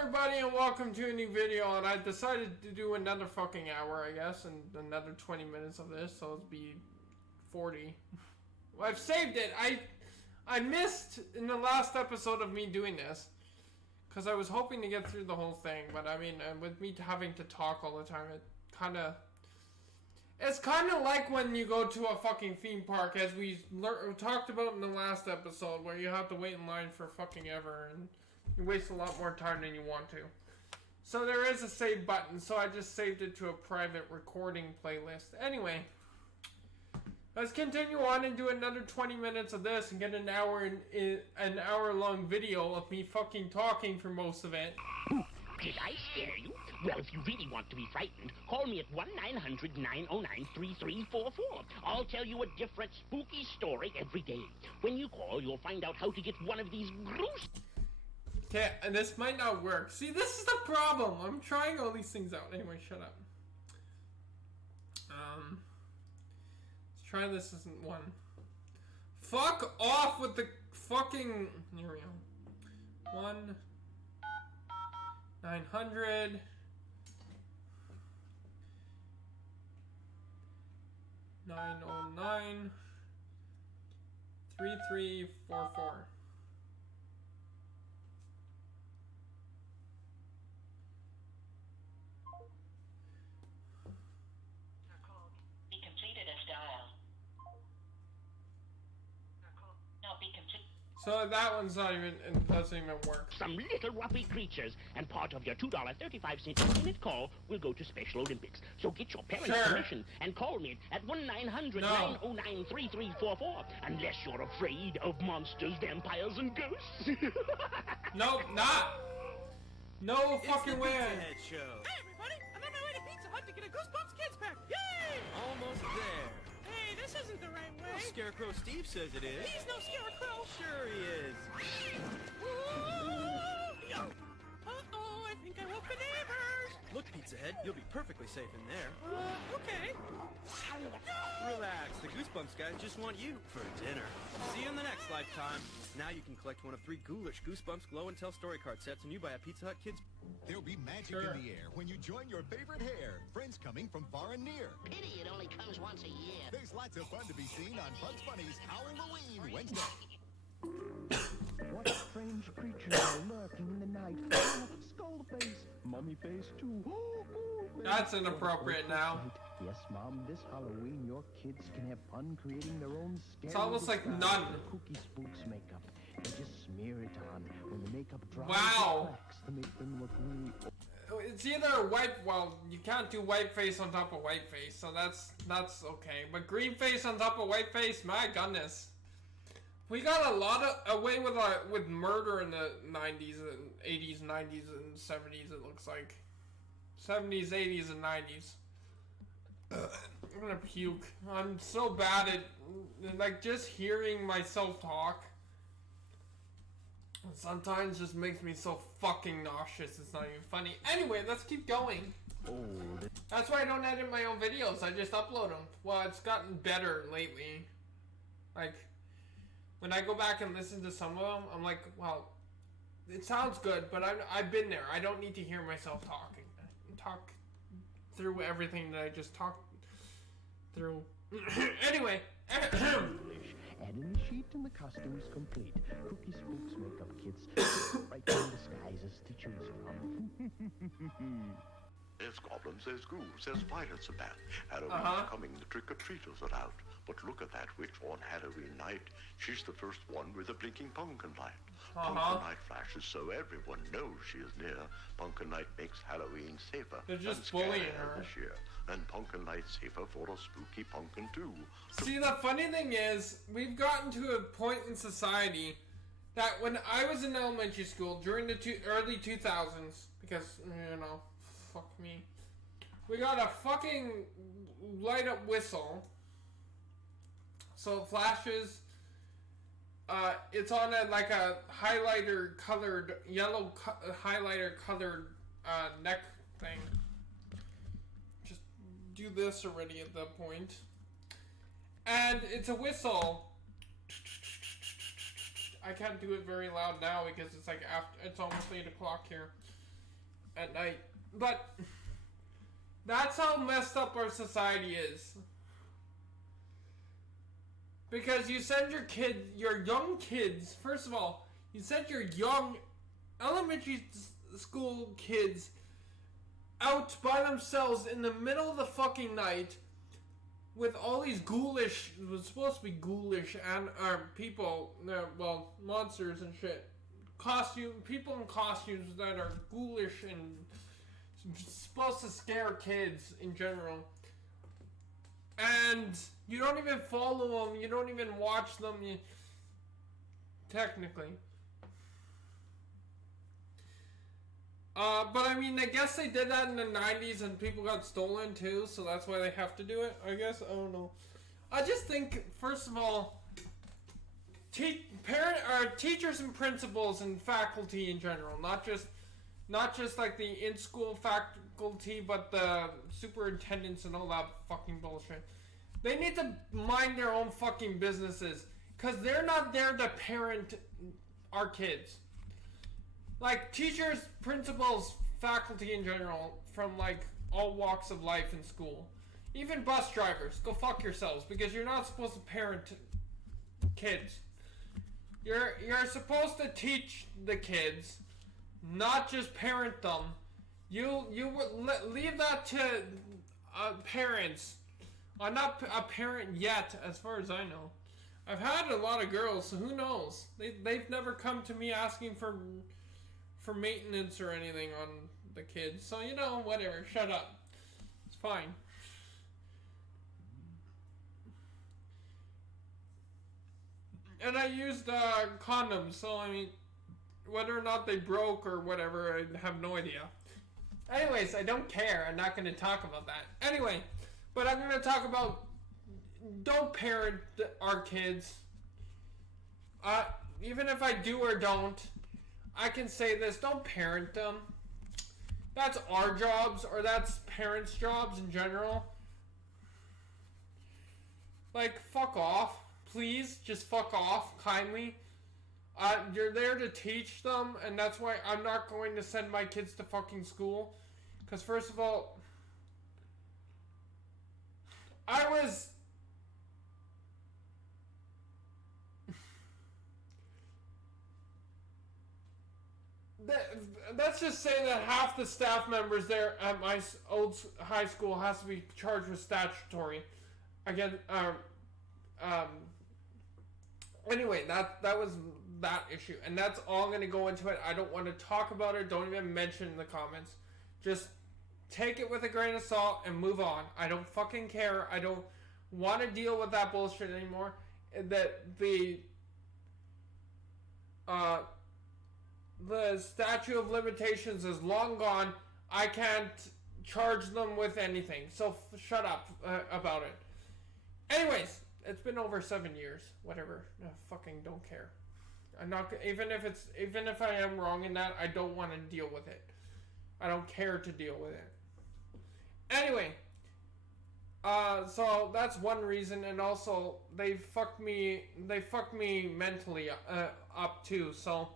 everybody, and welcome to a new video. And I decided to do another fucking hour, I guess, and another 20 minutes of this, so it'll be 40. Well, I've saved it. I missed in the last episode of me doing this because I was hoping to get through the whole thing, but I mean, with me having to talk all the time, it's kind of like when you go to a fucking theme park, as we talked about in the last episode, where you have to wait in line for fucking ever, and you waste a lot more time than you want to. So there is a save button, so I just saved it to a private recording playlist. Anyway, let's continue on and do another 20 minutes of this and get an hour long video of me fucking talking for most of it. Did I scare you? Well, if you really want to be frightened, call me at 1-900-909-3344. I'll tell you a different spooky story every day. When you call, you'll find out how to get one of these gruesome... Okay, and this might not work. See, this is the problem. I'm trying all these things out. Anyway, shut up. Let's try this as one. Fuck off with the fucking... Here we go. 1-900... 909 3344. Be completed as dial. Now be complete. So that one's not even, it doesn't even work. Some little ruffy creatures, and part of your $2.35 a minute call will go to Special Olympics. So get your parents' permission and call me at 1-900-909-3344, unless you're afraid of monsters, vampires, and ghosts. Nope, not. No fucking way. Head show. Hey everybody! I'm on my way to Pizza Hut to get a Goosebumps Kids Pack! Yay! Almost there. Hey, this isn't the right way. Well, Scarecrow Steve says it is. He's no scarecrow! Sure he is. Uh-oh, I think I woke the neighbors! Look, Pizza Head, you'll be perfectly safe in there. Okay. Relax, the Goosebumps guys just want you for dinner. See you in the next lifetime. Now you can collect one of 3 ghoulish Goosebumps Glow and Tell story card sets when you buy a Pizza Hut Kids. There'll be magic in the air when you join your favorite hair. Friends coming from far and near. Pity it only comes once a year. There's lots of fun to be seen on Bugs Bunny's Halloween Wednesday. What strange creatures are lurking in the night? Skull face, mummy face too. That's inappropriate now. Yes, Mom, this Halloween your kids can have fun creating their own scary... It's almost like none. The Cookie Spooks makeup. They just smear it on when the makeup dries. Wow. Cracks to make them look really... It's either white, well, you can't do white face on top of white face, so that's okay. But green face on top of white face, my goodness. We got a lot of away with murder in the 90s and 80s, 90s, and 70s, it looks like. 70s, 80s, and 90s. I'm gonna puke. I'm so bad at, like, just hearing myself talk. Sometimes just makes me so fucking nauseous, it's not even funny. Anyway, let's keep going. That's why I don't edit my own videos, I just upload them. Well, it's gotten better lately. Like... when I go back and listen to some of them, I'm like, well, it sounds good, but I've been there. I don't need to hear myself talk through everything that I just talked through. Anyway. Add in the sheet and the costume's complete. Cookie Spooks makeup kits. Right disguises to choose from. There's goblins, there's ghouls, there's pirates a bat. Halloween's coming, the trick-or-treaters are out. But look at that witch on Halloween night. She's the first one with a blinking pumpkin light. Pumpkin light flashes so everyone knows she is near. Pumpkin light makes Halloween safer. They're just bullying her this year. And pumpkin light safer for a spooky pumpkin too. See, the funny thing is, we've gotten to a point in society that when I was in elementary school during the early 2000s, because, you know, fuck me, we got a fucking light up whistle. So it flashes. It's on a highlighter colored, yellow highlighter colored neck thing. Just do this already at that point. And it's a whistle. I can't do it very loud now because it's like it's almost 8 o'clock here. at night. But that's how messed up our society is. Because you send your young kids, first of all, you send your young elementary school kids out by themselves in the middle of the fucking night with all these ghoulish, it was supposed to be ghoulish and people, well, monsters and shit. People in costumes that are ghoulish and supposed to scare kids in general. And you don't even follow them, you don't even watch them, technically. But I mean, I guess they did that in the 90s and people got stolen too, so that's why they have to do it, I guess. I don't know. I just think, first of all, teachers and principals and faculty in general, not just like the in-school faculty, but the superintendents and all that fucking bullshit. They need to mind their own fucking businesses, because they're not there to parent our kids. Like, teachers, principals, faculty in general, from like all walks of life in school. Even bus drivers, go fuck yourselves, because you're not supposed to parent kids. You're supposed to teach the kids, not just parent them. You leave that to parents. I'm not a parent yet, as far as I know. I've had a lot of girls, so who knows? They've never come to me asking for maintenance or anything on the kids. So, you know, whatever. Shut up. It's fine. And I used condoms, so I mean, whether or not they broke or whatever, I have no idea. Anyways, I don't care. I'm not going to talk about that. Anyway, but I'm going to talk about don't parent our kids. Even if I do or don't, I can say this, don't parent them. That's our jobs, or that's parents' jobs in general. Like, fuck off. Please, just fuck off, kindly. You're there to teach them, and that's why I'm not going to send my kids to fucking school. Because first of all, let's just say that half the staff members there at my old high school has to be charged with statutory. Again, anyway, that was that issue, and that's all I'm going to go into it. I don't want to talk about it. Don't even mention in the comments. Just take it with a grain of salt and move on. I don't fucking care. I don't want to deal with that bullshit anymore. That the statute of limitations is long gone. I can't charge them with anything. So shut up about it. Anyways, it's been over 7 years. Whatever. No, fucking don't care. I'm not even if I am wrong in that, I don't want to deal with it. I don't care to deal with it. Anyway, so that's one reason, and also they fucked me mentally up too. So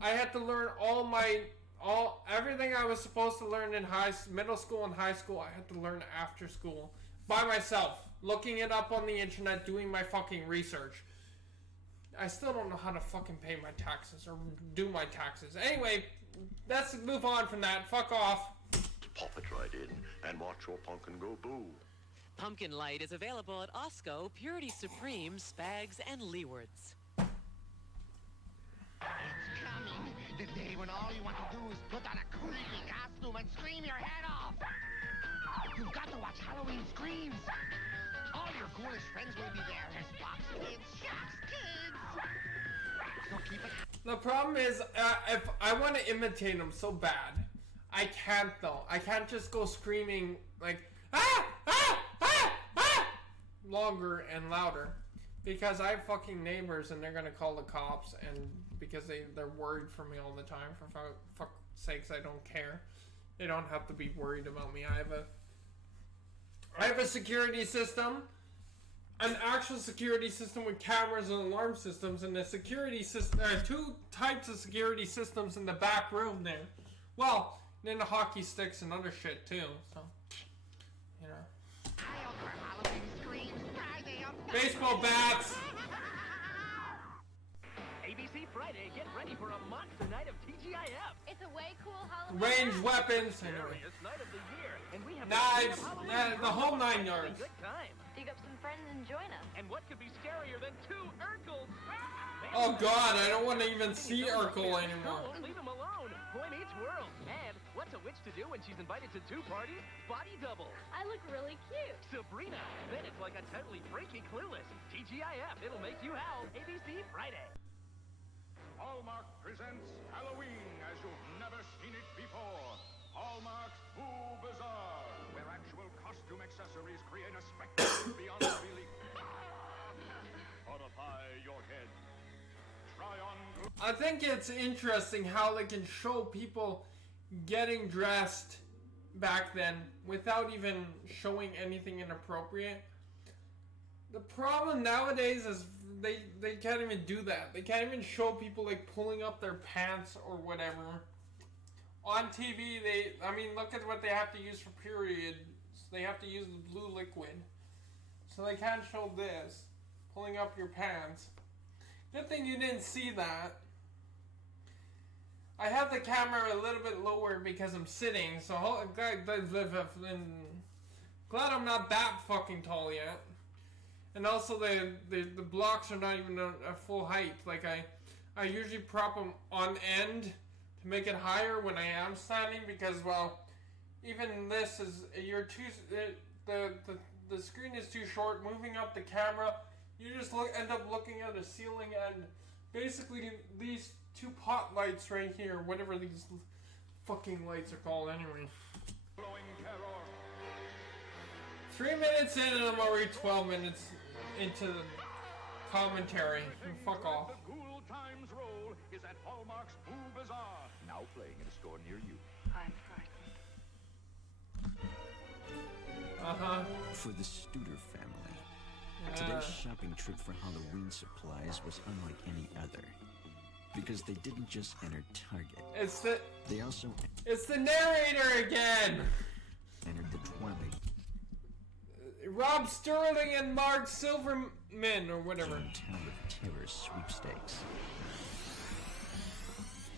I had to learn everything I was supposed to learn in middle school and high school. I had to learn after school by myself, looking it up on the internet, doing my fucking research. I still don't know how to fucking pay my taxes or do my taxes. Anyway, let's move on from that. Fuck off. Pop it right in and watch your pumpkin go boo. Pumpkin Light is available at Osco, Purity Supreme, Spags, and Leewards. It's coming. The day when all you want to do is put on a creepy costume and scream your head off. You've got to watch Halloween Screams. All your ghoulish friends will be there as Box Kids, Shops Kids. So keep it. The problem is, if I want to imitate them so bad, I can't though. I can't just go screaming like longer and louder, because I have fucking neighbors and they're gonna call the cops, and because they're worried for me all the time. For fuck's sakes, I don't care. They don't have to be worried about me. I have a security system, an actual security system with cameras and alarm systems, and the security system. There are two types of security systems in the back room there. Well, then the hockey sticks and other shit too. So, you know. Baseball bats. ABC Friday, get ready for a monster night of TGIF. It's a way cool Halloween. Range weapons. Anyway. Night of the year, and we have Knives. The whole 9 yards. Good time. Dig up some friends and join us. And what could be scarier than 2 Urkels? Oh God, I don't want to even see Urkel anymore. Don't leave him alone. Boy Meets World. And what's a witch to do when she's invited to 2 parties? Body double. I look really cute. Sabrina. Then it's like a totally freaky Clueless. TGIF. It'll make you howl. ABC Friday. Hallmark presents Halloween as you've never seen it before. Hallmark's Beausejour, where actual costume accessories create a spectacle beyond belief. Horrify your head. Try on. I think it's interesting how they can show people getting dressed back then without even showing anything inappropriate. The problem nowadays is they can't even do that. They can't even show people like pulling up their pants or whatever. On TV, look at what they have to use for periods. They have to use the blue liquid. So they can't show this. Pulling up your pants. Good thing you didn't see that. I have the camera a little bit lower because I'm sitting, so glad I'm not that fucking tall yet. And also the blocks are not even a full height. Like I usually prop them on end to make it higher when I am standing because, well, even this is, the screen is too short. Moving up the camera, you just end up looking at the ceiling and basically these 2 pot lights right here, whatever these fucking lights are called anyway. 3 minutes in and I'm already 12 minutes into the commentary. Fuck off. The Ghoul Times role is at Hallmark's Beausejour. Now playing at a store near you. I'm frightened. For the Studer family, today's shopping trip for Halloween supplies was unlike any other. Because they didn't just enter Target. They also... It's the narrator again! Entered the Twilight. Rob Sterling and Mark Silverman, or whatever. Town of Terror sweepstakes.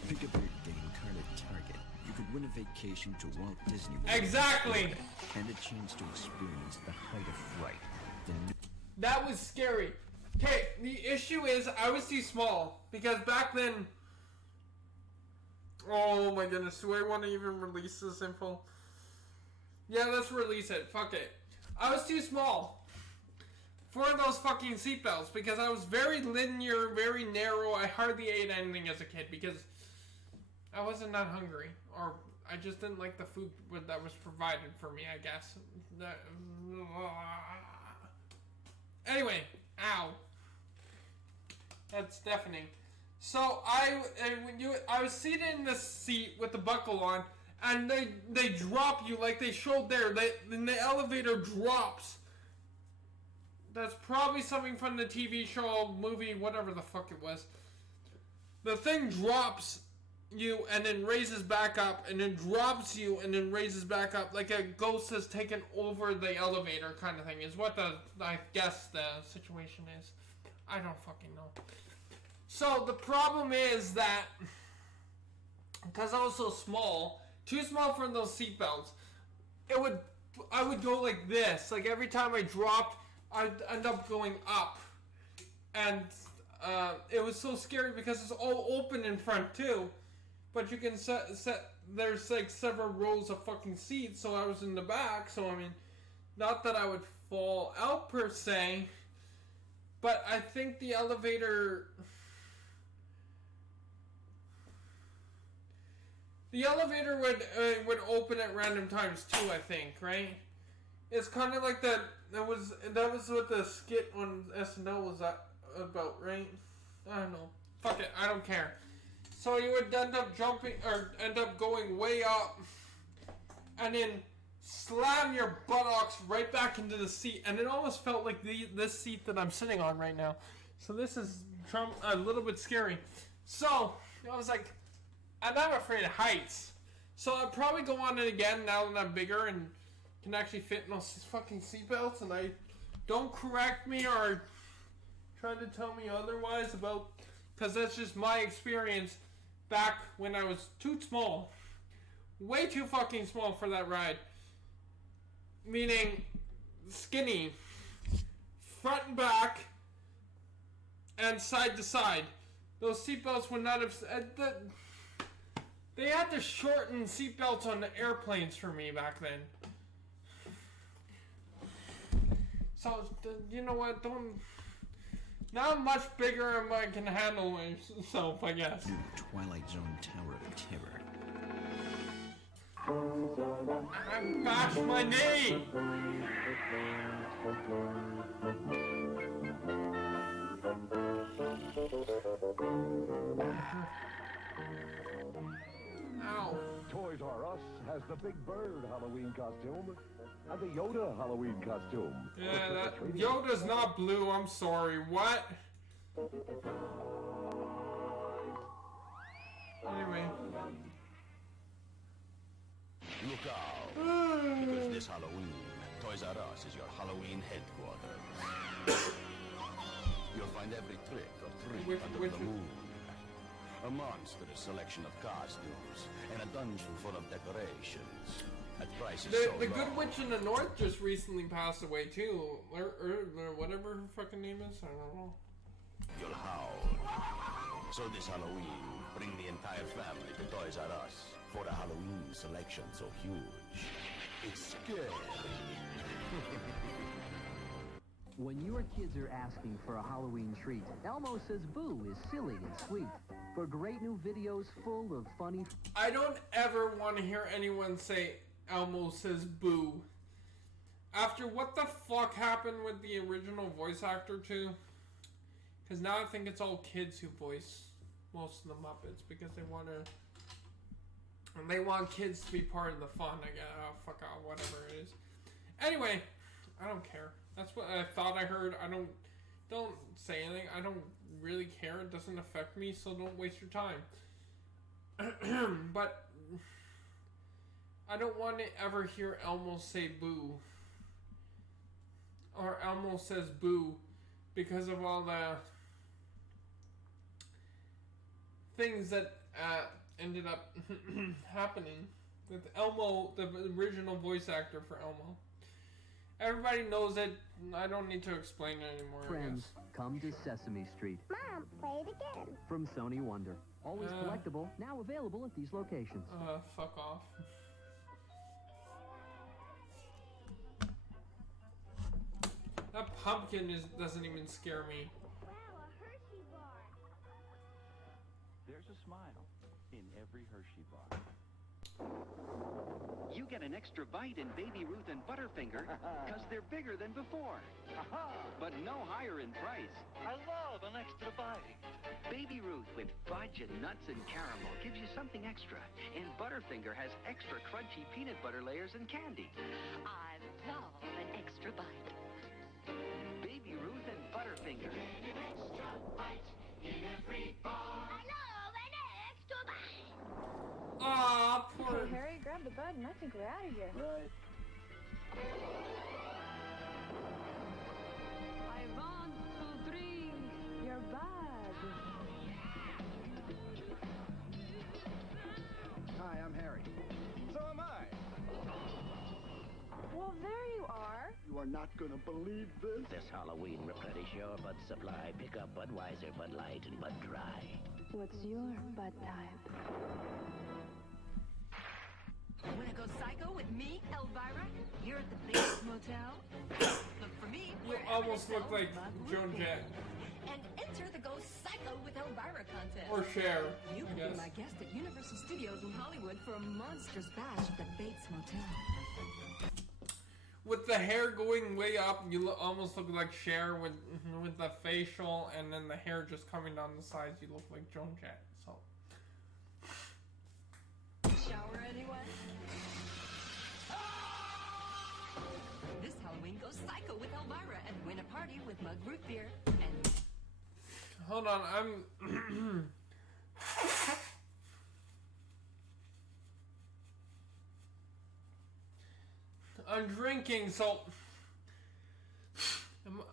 Pick up your game card at Target. You could win a vacation to Walt Disney World. Exactly! And a chance to experience the height of fright. That was scary. Okay, the issue is I was too small. Because back then... Oh my goodness, do I want to even release this info? Yeah, let's release it. Fuck it. I was too small for those fucking seatbelts because I was very linear, very narrow. I hardly ate anything as a kid because I wasn't that hungry. Or I just didn't like the food that was provided for me, I guess. Anyway, ow. That's deafening. So I was seated in the seat with the buckle on, and they drop you like they showed there. Then the elevator drops. That's probably something from the TV show, movie, whatever the fuck it was. The thing drops you and then raises back up, and then drops you and then raises back up, like a ghost has taken over the elevator kind of thing, is what I guess the situation is. I don't fucking know. So the problem is that because I was so small, too small for those seatbelts, I would go like this. Like every time I dropped, I'd end up going up, and it was so scary because it's all open in front too. But you can set there's like several rows of fucking seats, so I was in the back. So I mean, not that I would fall out per se, but I think the elevator. The elevator would open at random times too, I think, right? It's kind of like that. That was what the skit on SNL was about, right? I don't know. Fuck it, I don't care. So you would end up jumping or end up going way up, and then slam your buttocks right back into the seat, and it almost felt like this seat that I'm sitting on right now. So this is a little bit scary. So I was like. And I'm afraid of heights. So I'll probably go on it again now that I'm bigger and can actually fit in those fucking seatbelts. And don't correct me or try to tell me otherwise about, because that's just my experience back when I was too small. Way too fucking small for that ride. Meaning skinny. Front and back. And side to side. Those seatbelts would not have... They had to shorten seatbelts on the airplanes for me back then. So, you know what? Now I'm much bigger and I can handle myself, I guess. Twilight Zone Tower of Terror. I bashed my knee! Ow. Toys R Us has the Big Bird Halloween costume and the Yoda Halloween costume. Yeah, that Yoda's not blue, I'm sorry. What? Anyway. Look out. Because this Halloween, Toys R Us is your Halloween headquarters. You'll find every trick or treat under the moon. A monstrous selection of costumes and a dungeon full of decorations at prices so The low. Good Witch in the North just recently passed away too, or whatever her fucking name is. I don't know. You'll howl. So this Halloween, bring the entire family to Toys R Us for a Halloween selection so huge. It's scary. When your kids are asking for a Halloween treat, Elmo Says Boo is silly and sweet. For great new videos full of funny... I don't ever want to hear anyone say Elmo Says Boo. After what the fuck happened with the original voice actor too? Because now I think it's all kids who voice most of the Muppets because they want to... And they want kids to be part of the fun, I guess. Oh, fuck off, whatever it is. Anyway, I don't care. That's what I thought I heard. Don't say anything. I don't really care. It doesn't affect me, so don't waste your time. But I don't want to ever hear Elmo say boo. Or Elmo Says Boo because of all the things that ended up happening with Elmo, the original voice actor for Elmo. Everybody knows it. I don't need to explain it anymore. Friends, come to Sesame Street. Mom, play it again. From Sony Wonder. Always collectible, now available at these locations. Fuck off. That pumpkin doesn't even scare me. Wow, a Hershey bar. There's a smile in every Hershey bar. You get an extra bite in Baby Ruth and Butterfinger because they're bigger than before. But no higher in price. I love an extra bite. Baby Ruth with fudge and nuts and caramel gives you something extra. And Butterfinger has extra crunchy peanut butter layers and candy. I love an extra bite. Baby Ruth and Butterfinger. Extra bite in every bar. I love an extra bite. Aw, poor... Okay, Harry, grab the bud and I think we're out of here. Right. I want to drink your bud. Hi, I'm Harry. So am I. Well, there you are. You are not gonna believe this. This Halloween, replenish your Bud supply. Pick up Budweiser, Bud Light, and Bud Dry. What's your bud type? Wanna go psycho with me, Elvira? You're at the Bates Motel. Look for me. You almost look like Joan Jett. And enter the Go Psycho with Elvira contest. Or Cher, You I can guess. be my guest at Universal Studios in Hollywood for a monstrous bash at the Bates Motel. With the hair going way up, you almost look like Cher with the facial, and then the hair just coming down the sides. You look like Joan Jett. So Shower anyone? This Halloween, go psycho with Elvira and win a party with mug root beer and... hold on, I'm I'm drinking, so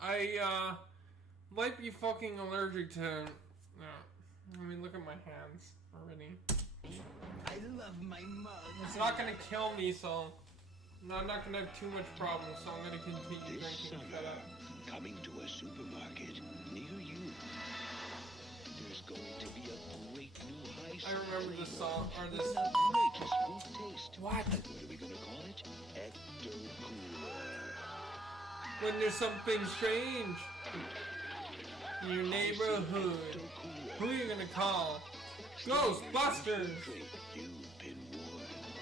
I might be fucking allergic to. I mean, look at my hands already. I love my mug. It's not gonna kill me, so I'm not gonna have too much problems. So I'm gonna continue drinking. Shut up. Coming to a supermarket near you. There's going to be a great new high school. I remember this song, or this. Outrageous fruit taste. What? What are we gonna call it? Ecto Cooler. When there's something strange in your neighborhood, who are you gonna call? Ghostbusters! You've been warned.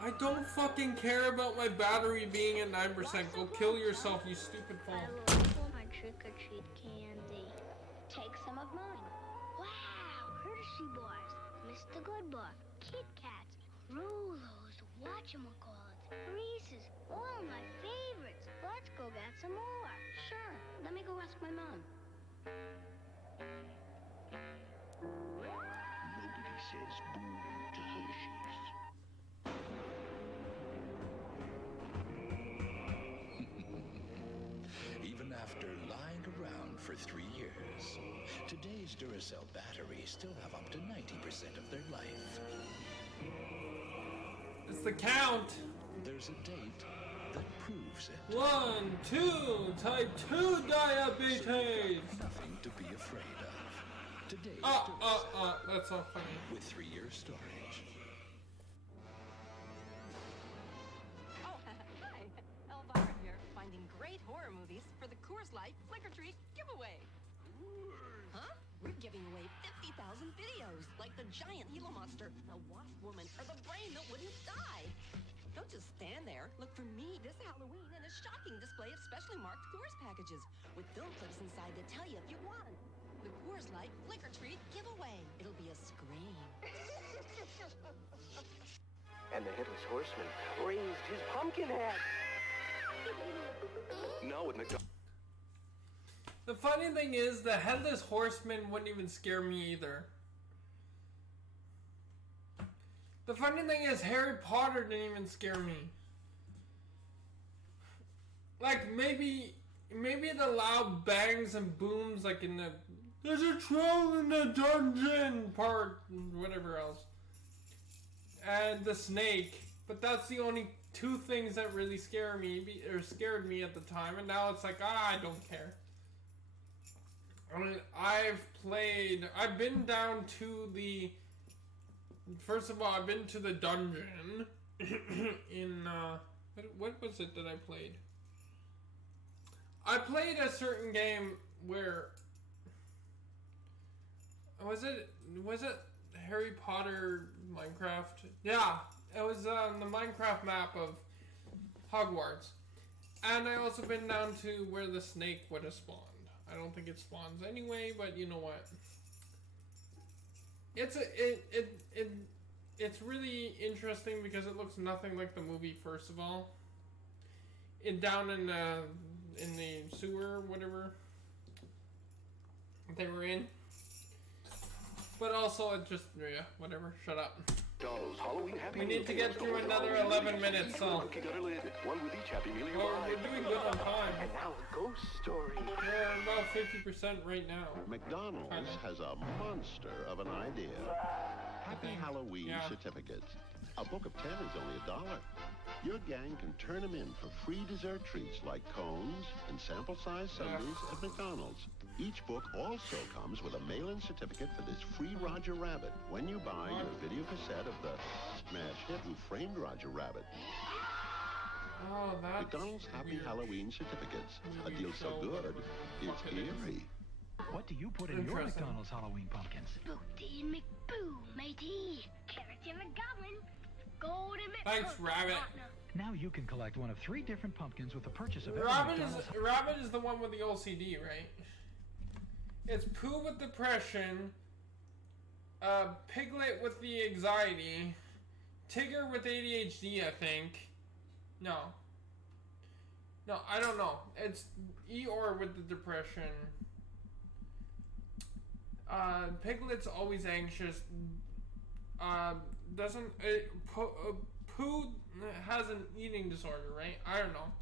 I don't fucking care about my battery being at 9%. Go kill yourself, you stupid phone. I love my trick-or-treat candy. Take some of mine. Wow, Hershey bars, Mr. Goodbar, Kit Kats, Rolos, whatchamacallits, Reese's, all my favorites. Let's go get some more. Sure, let me go ask my mom. Nobody says boo to Hershey's. Even after lying around for 3 years, today's Duracell batteries still have up to 90% of their life. It's the count. There's a date that proves it. 1, 2, type 2 diabetes. Nothing to be afraid of. Today's that's so funny. With 3 years storage. Oh, hi. Elvira here, finding great horror movies for the Coors Light Flicker Treat giveaway. Huh? We're giving away 50,000 videos, like the giant Gila monster, the wasp woman, or the brain that wouldn't die. Don't just stand there. Look for me this Halloween in a shocking display of specially marked Coors packages with film clips inside that tell you if you won. The Coors Light Flicker Treat giveaway. It'll be a scream. And the Headless Horseman raised his pumpkin head. Now with McDonald's. The funny thing is, the Headless Horseman wouldn't even scare me either. The funny thing is, Harry Potter didn't even scare me. Like, maybe the loud bangs and booms, like in the "there's a troll in the dungeon" part, whatever else. And the snake. But that's the only two things that really scared me at the time. And now it's like, I don't care. I mean, I've been down to the, first of all, I've been to the dungeon in, what was it that I played? I played a certain game where, was it Harry Potter Minecraft? Yeah, it was the Minecraft map of Hogwarts. And I also been down to where the snake would have spawned. I don't think it spawns anyway, but you know what? It's really interesting because it looks nothing like the movie. First of all, down in the sewer, whatever they were in. But also, it just, yeah, whatever. Shut up. We need to get through another 11 minutes, so One with each Happy Meal you we're buy. doing good on time. And now a ghost story. We're about 50% right now. McDonald's has a monster of an idea. Happy Halloween certificate. A book of 10 is only $1. Your gang can turn them in for free dessert treats like cones and sample-sized sundaes at McDonald's. Each book also comes with a mail-in certificate for this free Roger Rabbit when you buy your video cassette of the smash hit Who Framed Roger Rabbit. Oh, that's McDonald's Happy Halloween certificates. A deal so good, it's eerie. What do you put in your McDonald's Halloween pumpkins? Booty and McBoo, matey. Carrots and McGowan. Golden Thanks, Rabbit. Now you can collect one of 3 different pumpkins with the purchase of every Rabbit McDonald's. is the one with the OCD, right? It's Pooh with depression, Piglet with the anxiety, Tigger with ADHD, I think. No, I don't know. It's Eeyore with the depression. Piglet's always anxious. Pooh has an eating disorder, right? I don't know.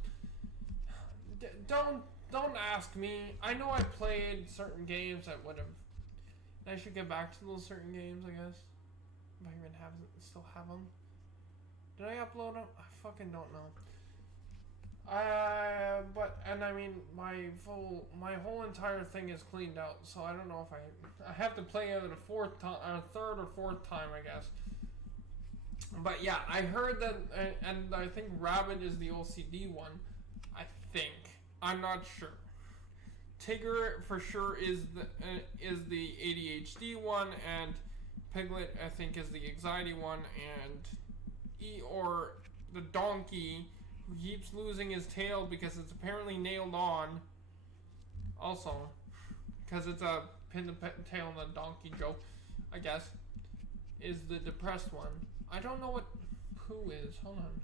Don't ask me. I know I played certain games that would have. I should get back to those certain games, I guess. If I even still have them. Did I upload them? I fucking don't know. And I mean, my whole entire thing is cleaned out, so I don't know if I have to play it a third or fourth time, I guess. But yeah, I heard that, and I think Rabbit is the OCD one. I think. I'm not sure. Tigger for sure is the ADHD one, and Piglet I think is the anxiety one, and Eeyore the donkey who keeps losing his tail because it's apparently nailed on. Also, because it's a pin the tail on the donkey joke, I guess, is the depressed one. I don't know what Pooh is. Hold on.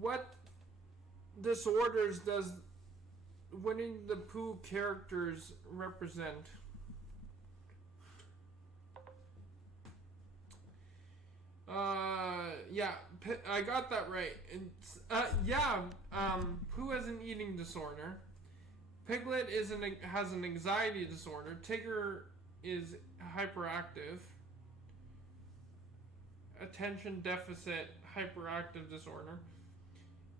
What disorders does Winnie the Pooh characters represent? Yeah, I got that right. It's, Pooh has an eating disorder. Piglet has an anxiety disorder. Tigger is hyperactive. Attention deficit hyperactive disorder.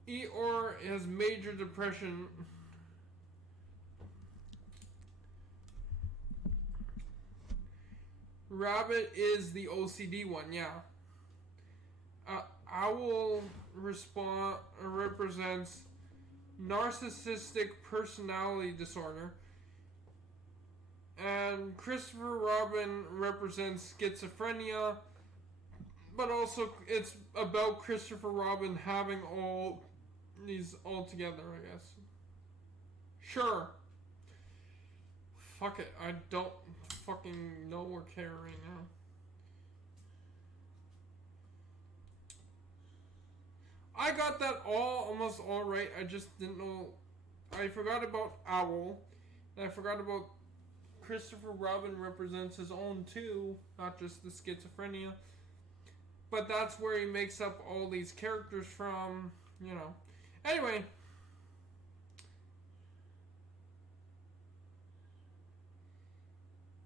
Eeyore has major depression. Rabbit is the OCD one, yeah. Owl represents narcissistic personality disorder. And Christopher Robin represents schizophrenia. But also, it's about Christopher Robin having all these all together, I guess. Sure. Fuck it, I don't fucking know or care right now. I got that almost all right. I just didn't know. I forgot about Owl. And I forgot about Christopher Robin represents his own too, not just the schizophrenia. But that's where he makes up all these characters from, you know. Anyway.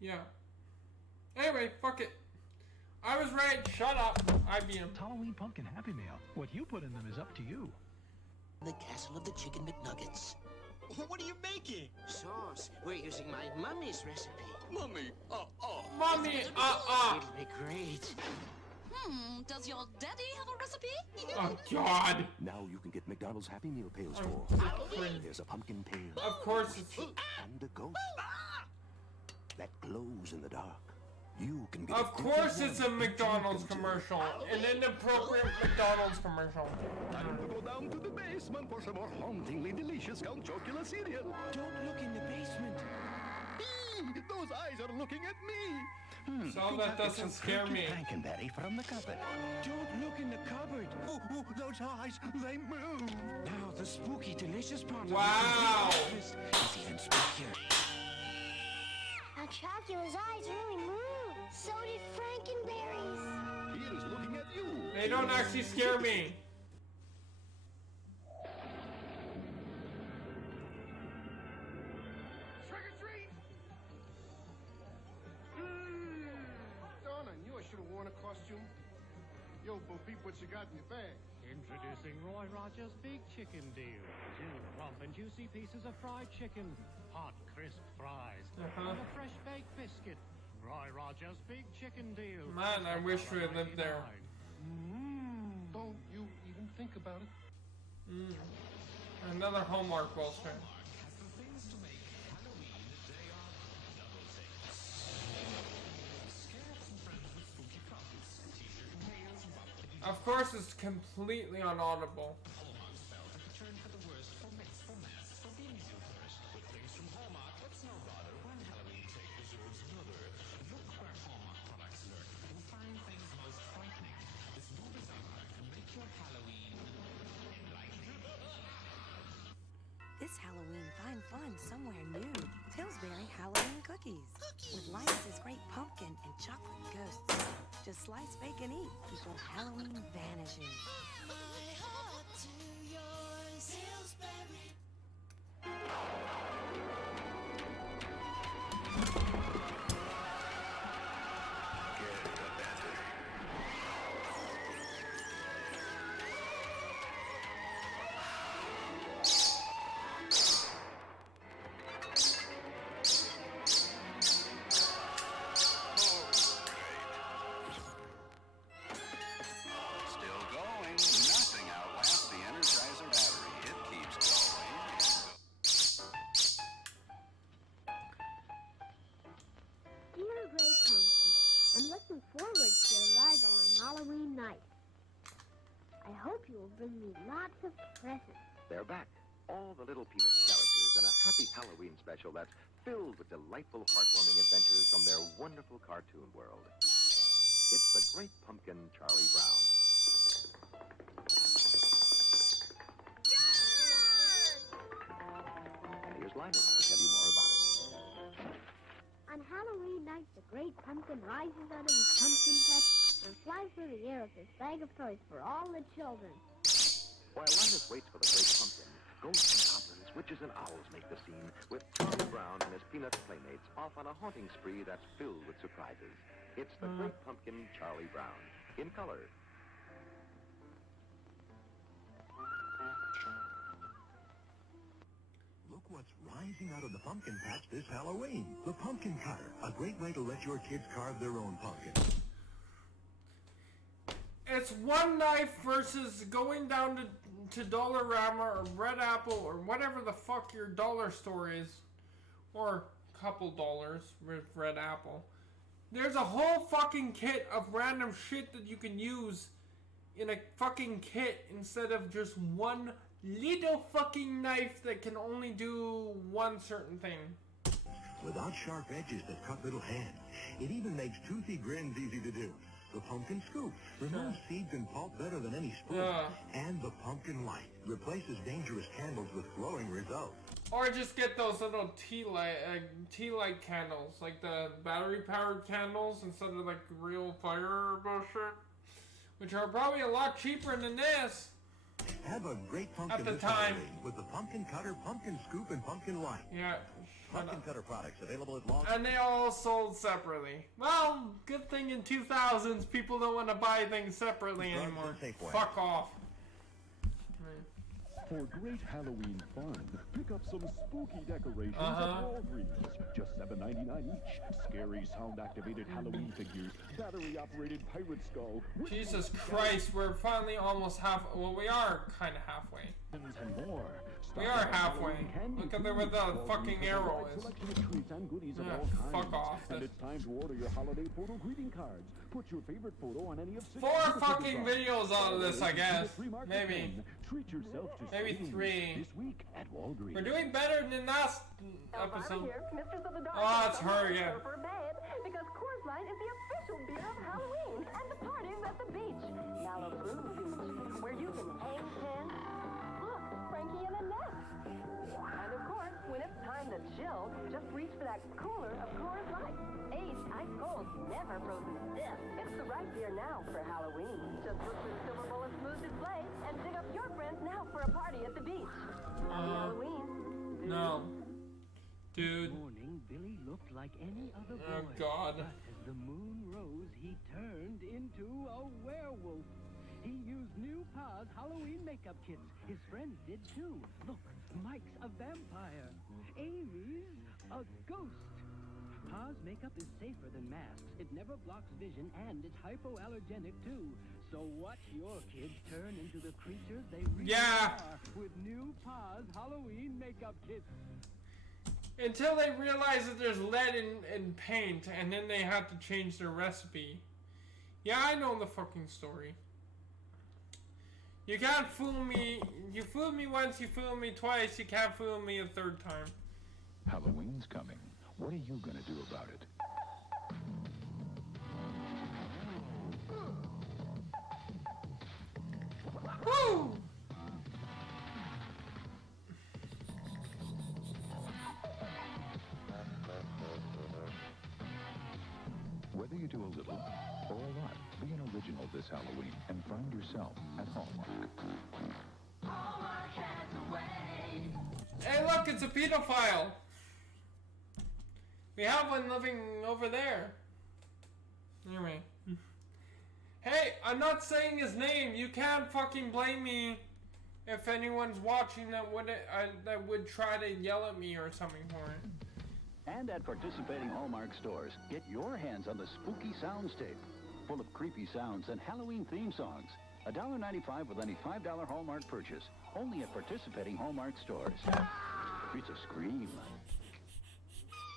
Yeah. Anyway, fuck it. I was right. Shut up, IBM. Halloween Pumpkin Happy Meal. What you put in them is up to you. The Castle of the Chicken McNuggets. What are you making? Sauce. We're using my mummy's recipe. Mummy, Mommy, It'll be great. Does your daddy have a recipe? Oh, God. Now you can get McDonald's Happy Meal pails for. There's a pumpkin pail. Of course it's... And a ghost that glows in the dark. You can be Of course it's a McDonald's commercial. An inappropriate McDonald's commercial. Time to go down to the basement for some more hauntingly delicious Count Chocula cereal. Don't look in the basement. Those eyes are looking at me. So that doesn't scare me. Frankenberry from the cupboard. Don't look in the cupboard. Oh, those eyes, they move. Now the spooky, delicious part Wow. of the breakfast is even spookier. Now Chocula's eyes really move. So did Frankenberry's. He is looking at you. They don't actually scare me. Trick or treat! Darn, I knew I should have worn a costume. Yo, Bo Peep, what you got in your bag? Introducing Roy Rogers' Big Chicken Deal. 2 plump and juicy pieces of fried chicken, hot, crisp fries, and a fresh baked biscuit. Roy Rogers' Big Chicken Deal. Man, I wish we had lived there. Don't you even think about it. Another Hallmark bullshit. Of course, it's completely unaudible. Halloween fun somewhere new. Pillsbury Halloween cookies. With Linus's great pumpkin and chocolate ghosts. Just slice, bake, and eat before Halloween vanishes. Halloween night. I hope you will bring me lots of presents. They're back. All the little Peanuts characters in a happy Halloween special that's filled with delightful, heartwarming adventures from their wonderful cartoon world. It's the Great Pumpkin Charlie Brown. And here's Linus to tell you more about it. On Halloween night, the Great Pumpkin rises out of his pumpkin patch and flies through the air with his bag of toys for all the children. While Linus waits for the Great Pumpkin, ghosts and goblins, witches and owls make the scene, with Charlie Brown and his Peanuts playmates off on a haunting spree that's filled with surprises. It's the Great Pumpkin Charlie Brown, in color. Look what's rising out of the pumpkin patch this Halloween. The Pumpkin Cutter, a great way to let your kids carve their own pumpkin. It's one knife versus going down to Dollarama or Red Apple or whatever the fuck your dollar store is. Or a couple dollars with Red Apple. There's a whole fucking kit of random shit that you can use in a fucking kit instead of just one little fucking knife that can only do one certain thing. Without sharp edges that cut little hands, it even makes toothy grins easy to do. The Pumpkin Scoop removes seeds and pulp better than any spoon. And the Pumpkin Light replaces dangerous candles with glowing results. Or just get those little tea light candles, like the battery-powered candles instead of like real fire bullshit, which are probably a lot cheaper than this. Have a great pumpkin at the this time Halloween with the Pumpkin Cutter, Pumpkin Scoop, and Pumpkin Light. Yeah. Pumpkin Cutter products available at Walmart. And they all sold separately. Well, good thing in 2000s people don't want to buy things separately anymore. Fuck off. For great Halloween fun, pick up some spooky decorations at Walgreens. Just $7.99 each. Scary sound-activated Halloween figures, battery-operated pirate skull. Jesus Christ, we're finally almost half. Well, we are kind of halfway. And more. We are halfway. Look at where the fucking arrow is. Yeah, fuck off. And it's time to order your holiday photo greeting cards. Put your favorite photo on any of 6 4 fucking videos out of this, I guess. Maybe. Treat yourself to maybe 3. This week at Walgreens. We're doing better than last episode. Here, Mistress of the Dark. Oh, it's her again. For bed, because Coors Light is the official beer of Halloween and the parties at the beach. Malibu Beach, where you can hang ten. Look, Frankie and Annette. And of course, when it's time to chill, just reach for that cooler of Coors Light. Aged ice cold, never frozen stiff. It's the right beer now for Halloween. Just look for the Silver Bullet Smooth display and dig up your friends now for a party at the beach. Happy Halloween. No. Dude. Morning, Billy looked like any other boy. Oh, God. But as the moon rose, he turned into a werewolf. He used new Pa's Halloween makeup kits. His friends did too. Look, Mike's a vampire. Amy's a ghost. Pa's makeup is safer than masks. It never blocks vision, and it's hypoallergenic too. So watch your kids turn into the creatures they really are with new Pa's Halloween makeup kits. Until they realize that there's lead in paint, and then they have to change their recipe. Yeah, I know the fucking story. You can't fool me. You fooled me once, you fooled me twice, you can't fool me a third time. Halloween's coming. What are you gonna do about it? Woo! Whether you do a little or a lot, be an original this Halloween and find yourself at Hallmark. Hallmark has a way. Hey, look, it's a pedophile. We have one living over there. Anyway. Hey, I'm not saying his name. You can't fucking blame me if anyone's watching that would try to yell at me or something for it. And at participating Hallmark stores, get your hands on the Spooky Soundscape, full of creepy sounds and Halloween theme songs. $1.95 with any $5 Hallmark purchase, only at participating Hallmark stores. It's a scream.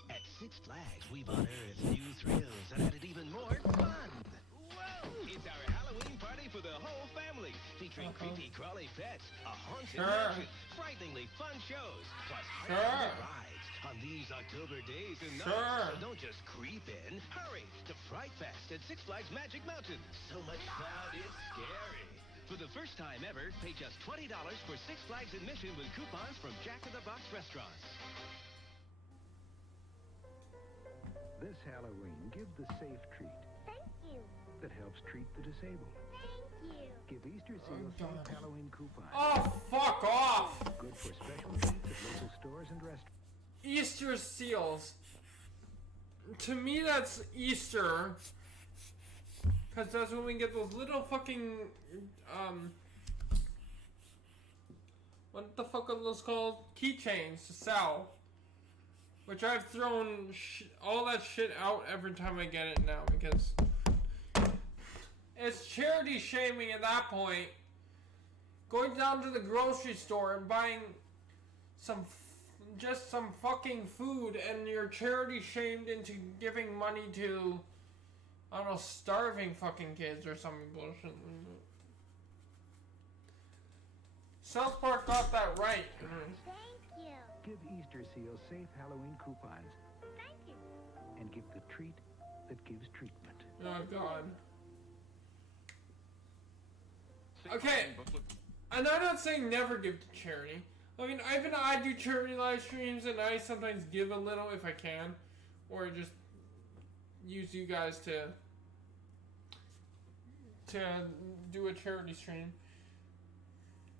At Six Flags, we've unearthed new thrills and added even more fun. Whoa! It's our Halloween party for the whole family, featuring creepy, crawly pets, a haunted mansion, frighteningly fun shows, plus hundreds of rides on these October days and nights. So don't just creep in. Hurry to Fright Fest at Six Flags Magic Mountain. So much fun, it's scary. For the first time ever, pay just $20 for Six Flags admission with coupons from Jack in the Box restaurants. This Halloween, give the safe treat. Thank you. That helps treat the disabled. Thank you. Give Easter Seal safe Halloween coupons. Oh, fuck off! Good for special treats at local stores and restaurants. Easter seals. To me, that's Easter. Because that's when we get those little fucking, what the fuck are those called? Keychains to sell. Which I've thrown all that shit out every time I get it now because it's charity shaming at that point. Going down to the grocery store and buying just some fucking food and you're charity shamed into giving money to, I don't know, starving fucking kids or something bullshit. South Park got that right. Thank you. Give Easter Seal safe Halloween coupons. Thank you. And give the treat that gives treatment. Oh, God. Okay, and I'm not saying never give to charity. I mean, I do charity live streams, and I sometimes give a little if I can, or just use you guys to do a charity stream.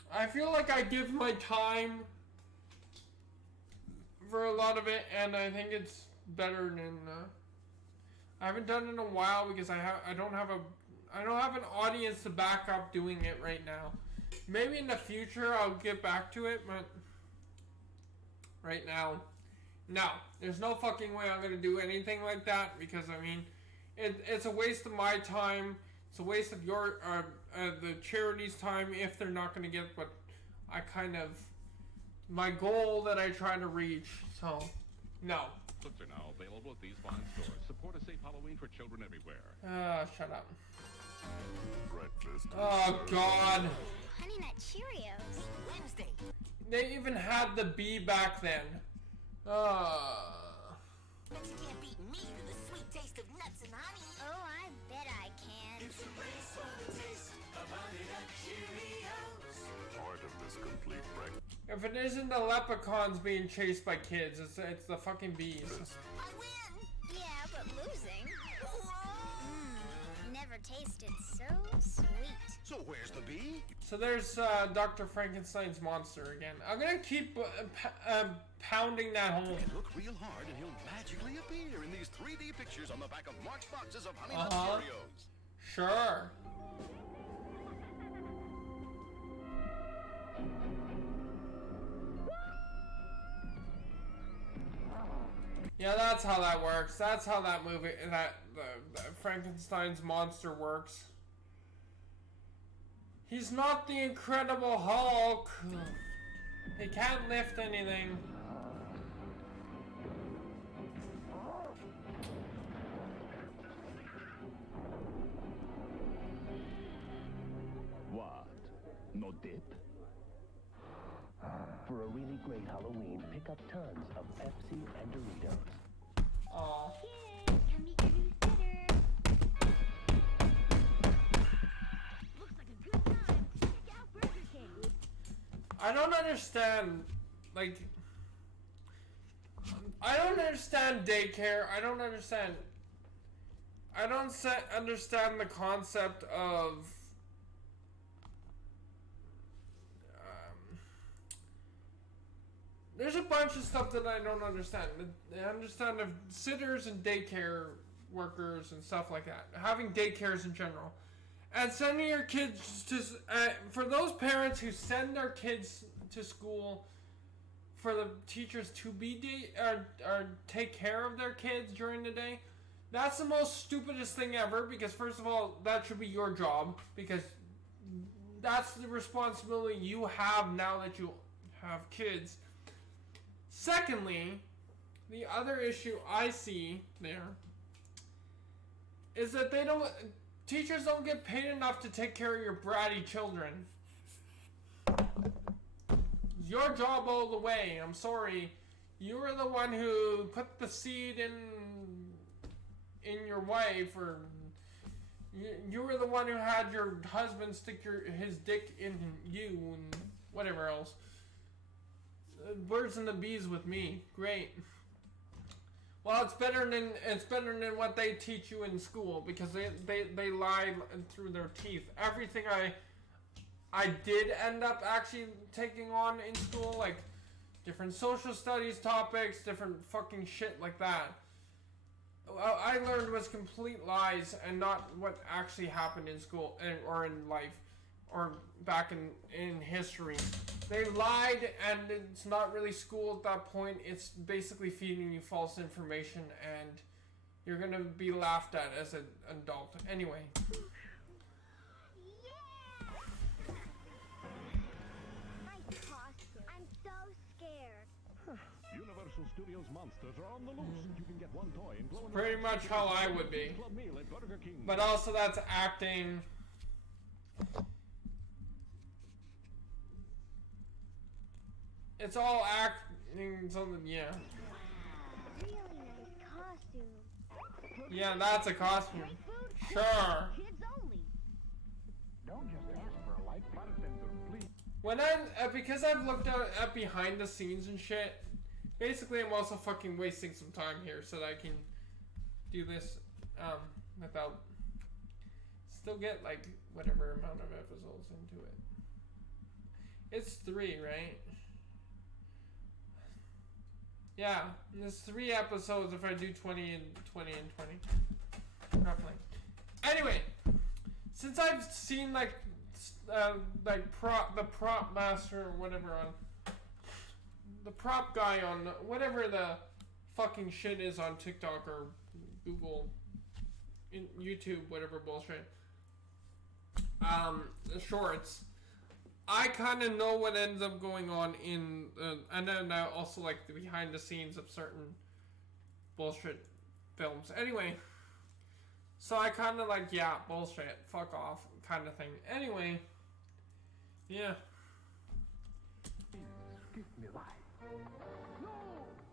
I feel like I give my time for a lot of it, and I think it's better than. I haven't done it in a while because I don't have an audience to back up doing it right now. Maybe in the future I'll get back to it, but right now, no. There's no fucking way I'm gonna do anything like that because I mean, it's a waste of my time. It's a waste of your the charity's time if they're not gonna get what I kind of my goal that I try to reach. So, no. Books are now available at these fine stores. Support a safe Halloween for children everywhere. Shut up. Breakfast. Oh, God. Honey Nut Cheerios. Wednesday. They even had the bee back then. Bet you can't beat me to the sweet taste of nuts and honey. Oh, I bet I can. It's a race for the taste of Honey Nut Cheerios. Part of this complete breakfast. If it isn't the leprechauns being chased by kids, it's the fucking bees. I win. Yeah, but losing. Never tasted so sweet. So where's the bee? So there's Dr. Frankenstein's monster again. I'm gonna keep pounding that home. You can look real hard and he'll magically appear in these 3D pictures on the back of marked boxes of Honey Nut Cheerios. Sure. Yeah, that's how that works. That's how that movie, the Frankenstein's monster works. He's not the Incredible Hulk. He can't lift anything. What? No dip? For a really great Halloween, pick up tons of Pepsi and Doritos. Aw. Kids, come meet your new sitter. Looks like a good time. Check out Burger King. I don't understand, like, I don't understand daycare. I don't understand. I don't understand the concept of there's a bunch of stuff that I don't understand. I understand of sitters and daycare workers and stuff like that. Having daycares in general. And sending your kids to... for those parents who send their kids to school for the teachers to be or take care of their kids during the day, that's the most stupidest thing ever, because first of all, that should be your job, because that's the responsibility you have now that you have kids. Secondly, the other issue I see there is that teachers don't get paid enough to take care of your bratty children. Your job all the way. I'm sorry. You were the one who put the seed in your wife, or you were the one who had your husband stick his dick in you and whatever else. Birds and the bees with me. Great. Well, it's better than what they teach you in school, because they lie through their teeth. Everything I did end up actually taking on in school, like different social studies topics, different fucking shit like that, I learned was complete lies and not what actually happened in school or in life or back in history. They lied, and it's not really school at that point. It's basically feeding you false information, and you're gonna be laughed at as an adult. Anyway. I'm so scared. Universal Studios monsters are on the loose. You can get one toy and glow in the Pretty much how I would be. Club meal at Burger King. But also that's acting. It's all acting, something, yeah. Really nice costume. Yeah, that's a costume. Sure. Kids only. Don't just ask for a light bartender, please. When because I've looked at behind the scenes and shit, basically I'm also fucking wasting some time here so that I can do this without still get like whatever amount of episodes into it. It's 3, right? Yeah, there's 3 episodes if I do 20 and 20 and 20, roughly. Anyway, since I've seen like the prop master or whatever on the prop guy on whatever the fucking shit is on TikTok or Google, YouTube, whatever bullshit, shorts. I kind of know what ends up going on in, and then I also like the behind the scenes of certain bullshit films. Anyway, so I kind of like, yeah, bullshit, fuck off, kind of thing. Anyway, yeah. Give me light. No,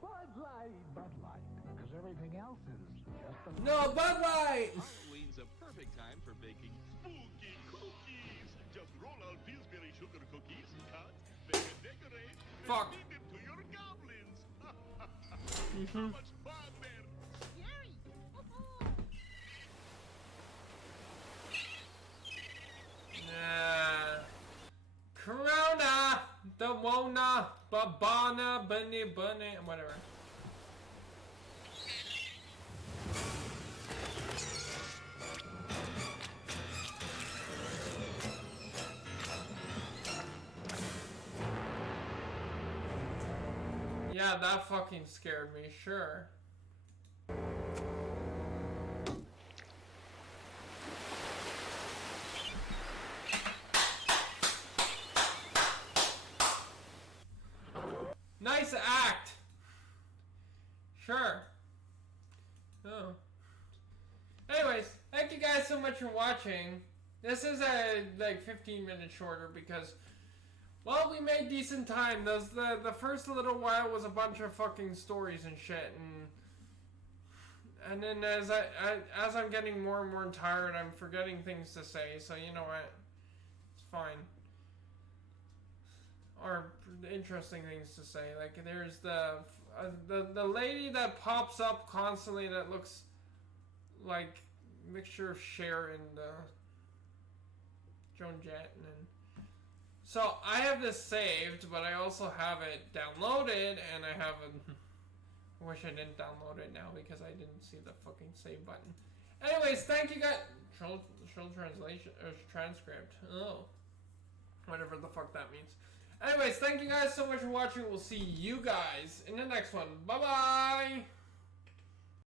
Bud Light. Bud Light, because everything else is just a... No, Bud Light! Halloween's a perfect time for baking spooky cookies. Just roll out Pillsbury sugar cookies, cut, bake and decorate, Fuck. and feed them to your goblins. Mm-hmm. So much fun there. Scary. Corona, the Wona, Babana, Bunny, whatever. Yeah, that fucking scared me, sure. Nice act. Sure. Oh. Anyways, thank you guys so much for watching. This is a like 15-minute shorter because, well, we made decent time. The first little while was a bunch of fucking stories and shit, and then as I'm getting more and more tired, I'm forgetting things to say. So you know what, it's fine. Or interesting things to say. Like there's the lady that pops up constantly that looks like mixture of Cher and Joan Jett. So I have this saved, but I also have it downloaded, and I haven't. I wish I didn't download it now because I didn't see the fucking save button. Anyways, thank you guys. Troll translation or transcript. Oh, whatever the fuck that means. Anyways, thank you guys so much for watching. We'll see you guys in the next one. Bye bye.